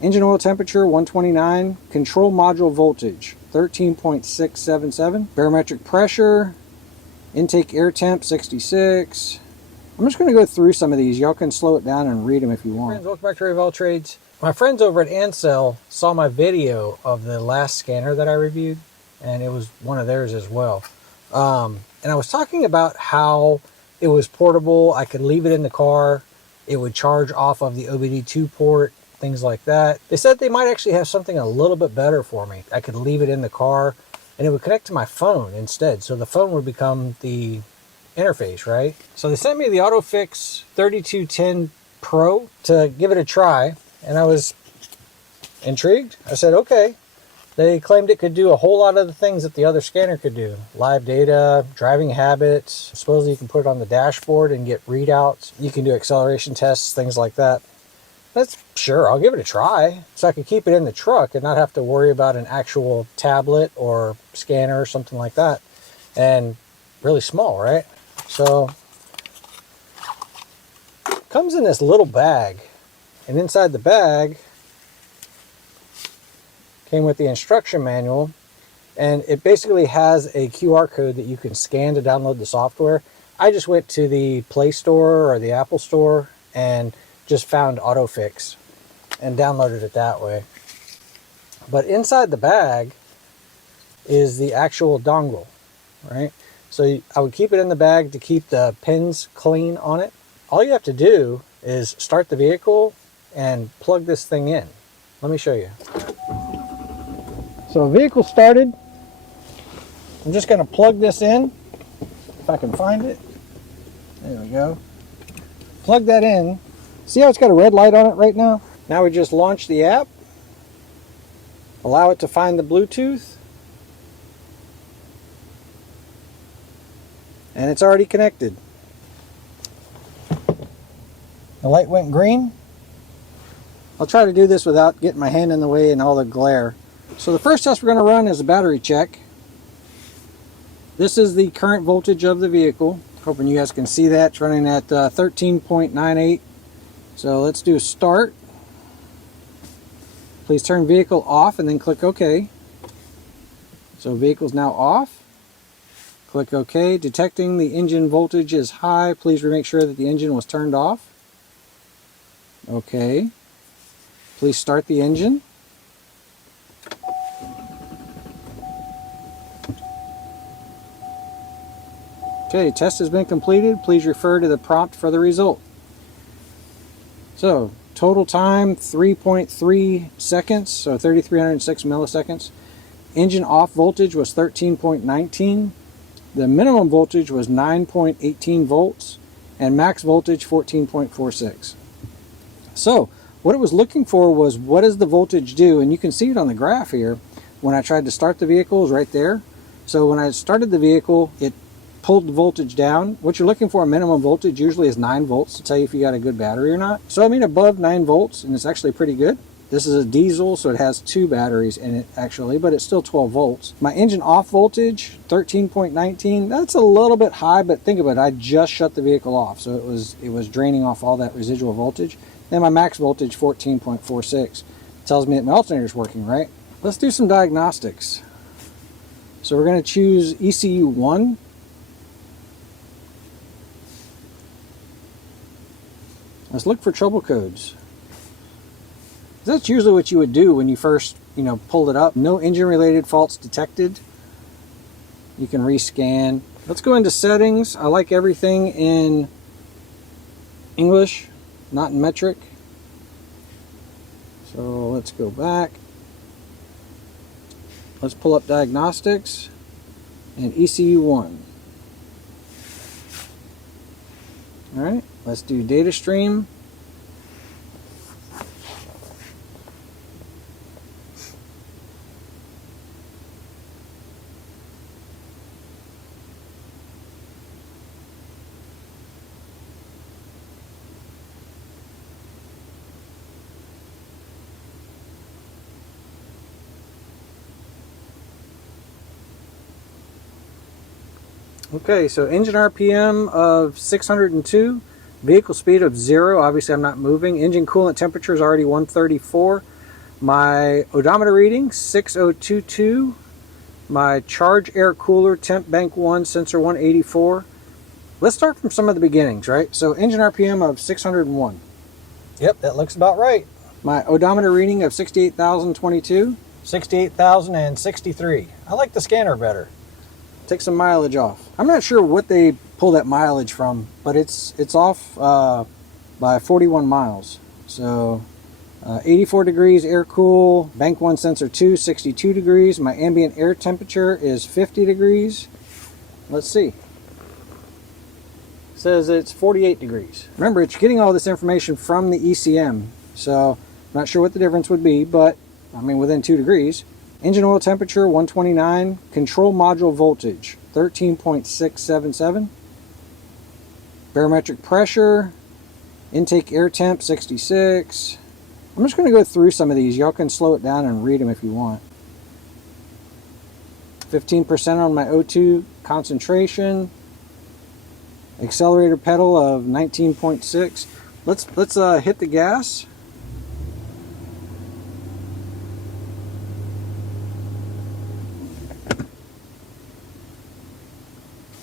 Engine oil temperature 129, control module voltage 13.677, barometric pressure, intake air temp 66. I'm just going to go through some of these. Y'all can slow it down and read them if you want. Friends, welcome back to Rave All Trades. My friends over at Ansell saw my video of the last scanner that I reviewed, and it was one of theirs as well. And I was talking about how it was portable. I could leave it in the car. It would charge off of the OBD2 port, things like that. They said they might actually have something a little bit better for me. I could leave it in the car and it would connect to my phone instead. So the phone would become the interface, right? So they sent me the AutoPhix 3210 Pro to give it a try, and I was intrigued. I said, okay. They claimed it could do a whole lot of the things that the other scanner could do. Live data, driving habits. Supposedly you can put it on the dashboard and get readouts. You can do acceleration tests, things like that. That's sure, I'll give it a try. So I could keep it in the truck and not have to worry about an actual tablet or scanner or something like that. And really small, right? So it comes in this little bag. And inside the bag came with the instruction manual, and it basically has a QR code that you can scan to download the software. I just went to the Play Store or the Apple Store and just found AutoPhix and downloaded it that way. But inside the bag is the actual dongle, right? So I would keep it in the bag to keep the pins clean on it. All you have to do is start the vehicle and plug this thing in. Let me show you. So vehicle started. I'm just going to plug this in, if I can find it. There we go. Plug that in. See how it's got a red light on it right now? Now we just launch the app. Allow it to find the Bluetooth. And it's already connected. The light went green. I'll try to do this without getting my hand in the way and all the glare. So the first test we're going to run is a battery check. This is the current voltage of the vehicle. Hoping you guys can see that. It's running at 13.98. So let's do a start. Please turn vehicle off and then click OK. So vehicle's now off. Click OK. Detecting the engine voltage is high. Please make sure that the engine was turned off. OK. Please start the engine. Okay, test has been completed. Please refer to the prompt for the result. So, total time 3.3 seconds, so 3,306 milliseconds. Engine off voltage was 13.19. The minimum voltage was 9.18 volts, and max voltage 14.46. So, what it was looking for was what does the voltage do, and you can see it on the graph here. When I tried to start the vehicle, it was right there. So when I started the vehicle, it pulled the voltage down. What you're looking for, a minimum voltage, usually is 9 volts to tell you if you got a good battery or not. So I mean above 9 volts, and it's actually pretty good. This is a diesel, so it has 2 batteries in it actually, but it's still 12 volts. My engine off voltage, 13.19. That's a little bit high, but think about it. I just shut the vehicle off, so it was draining off all that residual voltage. Then my max voltage, 14.46. Tells me that my alternator is working, right? Let's do some diagnostics. So we're going to choose ECU 1. Let's look for trouble codes. That's usually what you would do when you first, pulled it up. No engine-related faults detected. You can rescan. Let's go into settings. I like everything in English, not in metric. So let's go back. Let's pull up diagnostics and ECU 1. All right, let's do data stream. Okay, so engine RPM of 602, vehicle speed of 0, obviously I'm not moving. Engine coolant temperature is already 134. My odometer reading 6022. My charge air cooler temp bank 1 sensor 184. Let's start from some of the beginnings, right? So engine RPM of 601. Yep, that looks about right. My odometer reading of 68,022. 68,063. I like the scanner better. Take some mileage off. I'm not sure what they pull that mileage from, but it's off by 41 miles. So 84 degrees air cool, bank 1 sensor 2, 62 degrees. My ambient air temperature is 50 degrees. Let's see. It says it's 48 degrees. Remember, it's getting all this information from the ECM, so I'm not sure what the difference would be, but I mean within 2 degrees. Engine oil temperature 129, control module voltage 13.677, barometric pressure, intake air temp 66. I'm just going to go through some of these. Y'all can slow it down and read them if you want. 15% on my O2 concentration. Accelerator pedal of 19.6. Let's hit the gas.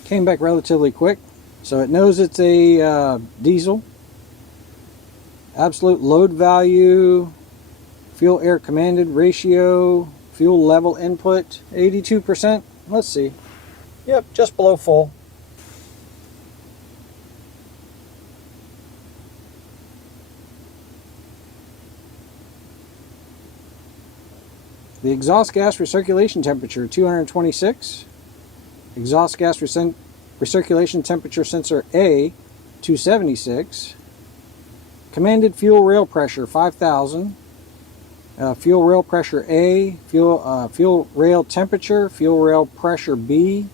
Came back relatively quick, so it knows it's a diesel. Absolute load value, fuel air commanded ratio, fuel level input 82%. Let's see. Yep, just below full. The exhaust gas recirculation temperature 226. Exhaust gas recirculation temperature sensor A 276. Commanded fuel rail pressure 5,000. Fuel rail pressure A, fuel rail temperature, fuel rail pressure B.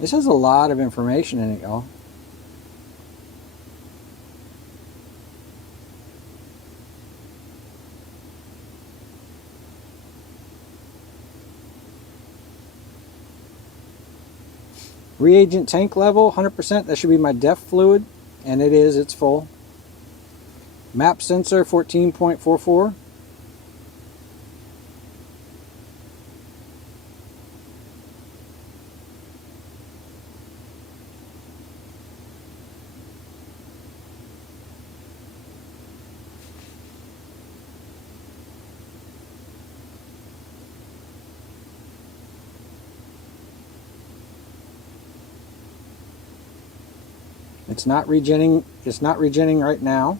This has a lot of information in it, y'all. Reagent tank level 100%. That should be my DEF fluid, and it is. It's full. Map sensor 14.44. It's not regenning. It's not regenning right now.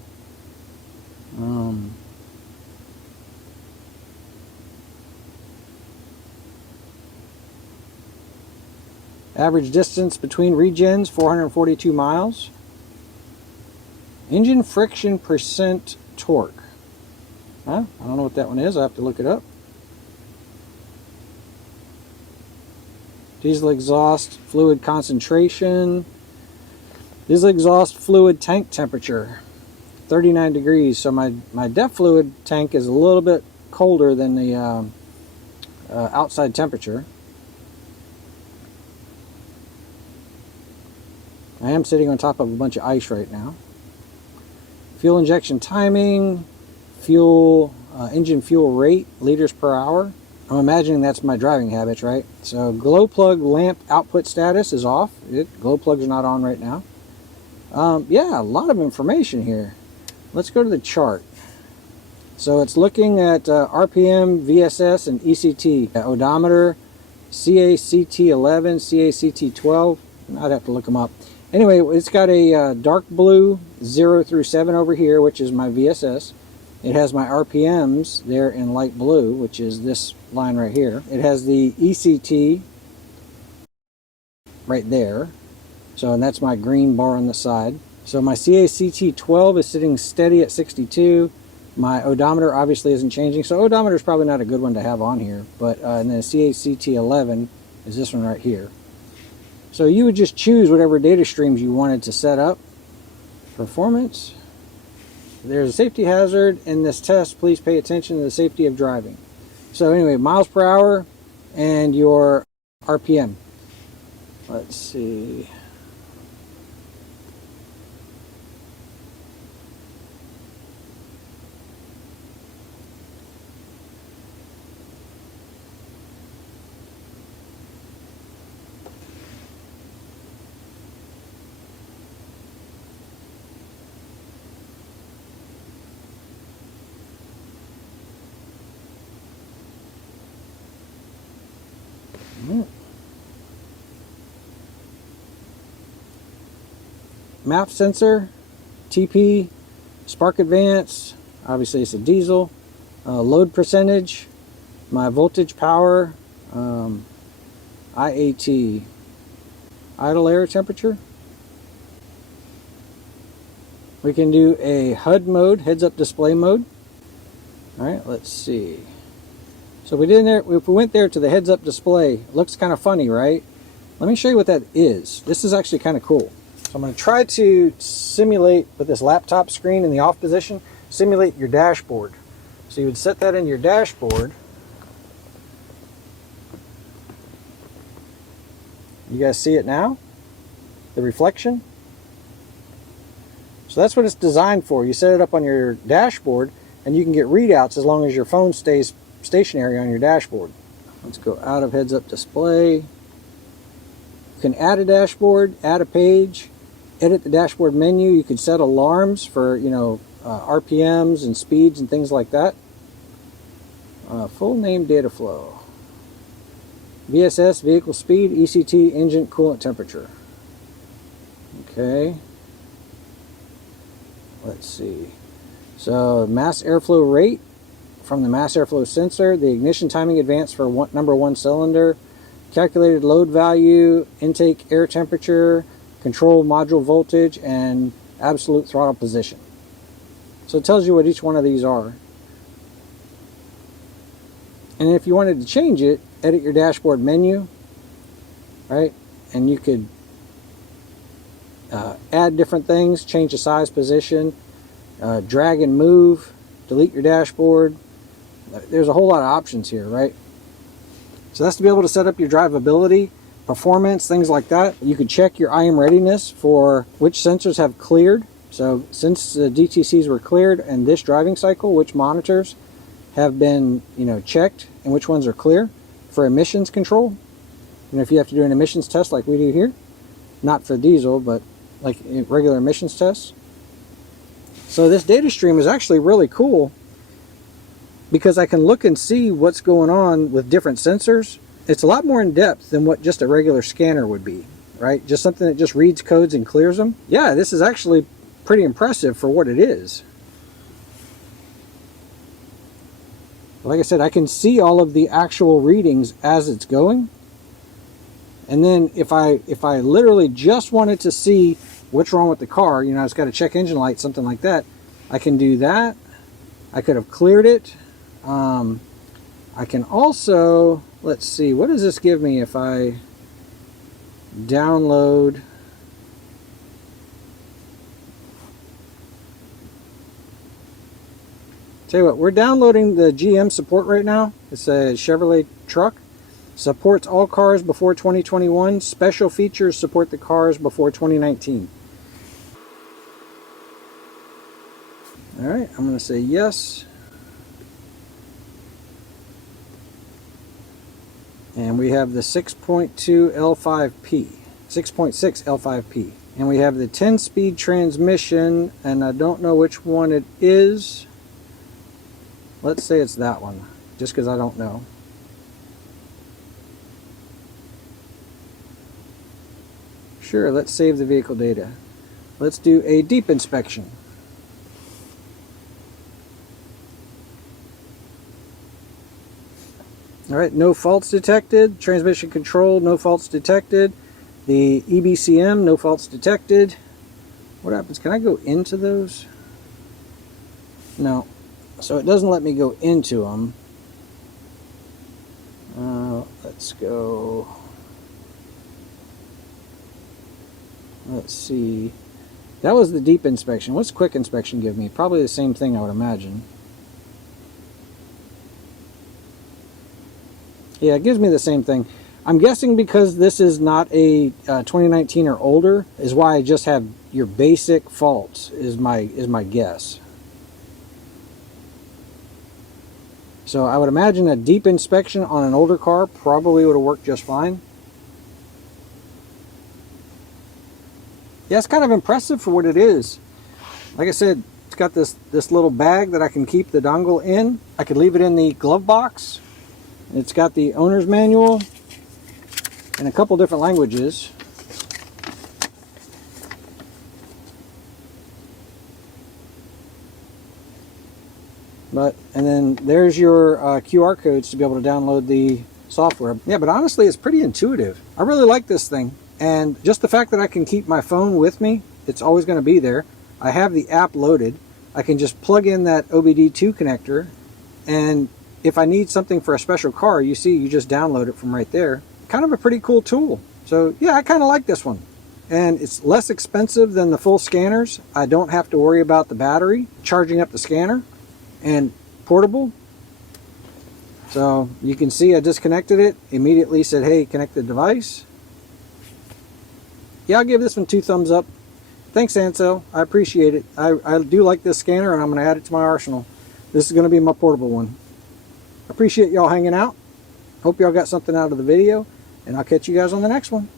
Average distance between regens 442 miles. Engine friction percent torque. Huh? I don't know what that one is. I have to look it up. Diesel exhaust fluid concentration. Diesel exhaust fluid tank temperature 39 degrees. So my DEF fluid tank is a little bit colder than the outside temperature. I am sitting on top of a bunch of ice right now. Fuel injection timing, engine fuel rate, liters per hour. I'm imagining that's my driving habits, right? So glow plug lamp output status is off. Glow plug's not on right now. Yeah, a lot of information here. Let's go to the chart. So it's looking at RPM, VSS, and ECT. Odometer, CACT11, CACT12. I'd have to look them up. Anyway, it's got a dark blue 0 through 7 over here, which is my VSS. It has my RPMs there in light blue, which is this line right here. It has the ECT right there. So, and that's my green bar on the side. So my CACT12 is sitting steady at 62. My odometer obviously isn't changing. So odometer is probably not a good one to have on here. But and then CACT11 is this one right here. So you would just choose whatever data streams you wanted to set up. Performance. There's a safety hazard in this test. Please pay attention to the safety of driving. So anyway, miles per hour and your RPM. Let's see. MAP sensor, TP, spark advance, obviously it's a diesel, load percentage, my voltage power, IAT, idle air temperature. We can do a HUD mode, heads up display mode. All right, let's see. So we did there. If we went there to the heads up display, it looks kind of funny, right? Let me show you what that is. This is actually kind of cool. So I'm going to try to simulate with this laptop screen in the off position, simulate your dashboard. So you would set that in your dashboard. You guys see it now? The reflection? So that's what it's designed for. You set it up on your dashboard and you can get readouts as long as your phone stays stationary on your dashboard. Let's go out of heads up display. You can add a dashboard, add a page, edit the dashboard menu. You can set alarms for, RPMs and speeds and things like that. Full name data flow. VSS, vehicle speed, ECT, engine coolant temperature. Okay. Let's see. So mass airflow rate from the mass airflow sensor, the ignition timing advance for number one cylinder, calculated load value, intake air temperature, control module voltage, and absolute throttle position. So it tells you what each one of these are. And if you wanted to change it, edit your dashboard menu, right? And you could add different things, change the size, position, drag and move, delete your dashboard. There's a whole lot of options here, right? So that's to be able to set up your drivability, performance, things like that. You could check your IM readiness for which sensors have cleared. So since the DTCs were cleared and this driving cycle, which monitors have been, checked and which ones are clear for emissions control. And if you have to do an emissions test like we do here, not for diesel, but like regular emissions tests. So this data stream is actually really cool because I can look and see what's going on with different sensors. It's a lot more in depth than what just a regular scanner would be, right? Just something that just reads codes and clears them. Yeah, this is actually pretty impressive for what it is. Like I said, I can see all of the actual readings as it's going. And then if I literally just wanted to see what's wrong with the car, it's got a check engine light, something like that, I can do that. I could have cleared it. I can also, let's see, what does this give me if I download? Tell you what, we're downloading the GM support right now. It's a Chevrolet truck. Supports all cars before 2021. Special features support the cars before 2019. All right, I'm going to say yes. And we have the 6.2 L5P, 6.6 L5P. And we have the 10-speed transmission, and I don't know which one it is. Let's say it's that one, just because I don't know. Sure, let's save the vehicle data. Let's do a deep inspection. All right, no faults detected. Transmission control, no faults detected. The EBCM, no faults detected. What happens? Can I go into those? No. So it doesn't let me go into them. Let's go. Let's see. That was the deep inspection. What's quick inspection give me? Probably the same thing, I would imagine. Yeah, it gives me the same thing. I'm guessing because this is not a 2019 or older, is why I just have your basic faults, is my guess. So I would imagine a deep inspection on an older car probably would have worked just fine. Yeah, it's kind of impressive for what it is. Like I said, it's got this little bag that I can keep the dongle in. I could leave it in the glove box. It's got the owner's manual. in a couple different languages. And then there's your QR codes to be able to download the software. Yeah, but honestly, it's pretty intuitive. I really like this thing. And just the fact that I can keep my phone with me, it's always going to be there. I have the app loaded. I can just plug in that OBD2 connector, and if I need something for a special car, you see, you just download it from right there. Kind of a pretty cool tool. So yeah, I kind of like this one. And it's less expensive than the full scanners. I don't have to worry about the battery charging up the scanner, and portable. So you can see I disconnected it, immediately said, hey, connect the device. Yeah, I'll give this one 2 thumbs up. Thanks, Ansel. I appreciate it. I do like this scanner, and I'm going to add it to my arsenal. This is going to be my portable one. Appreciate y'all hanging out. Hope y'all got something out of the video, and I'll catch you guys on the next one.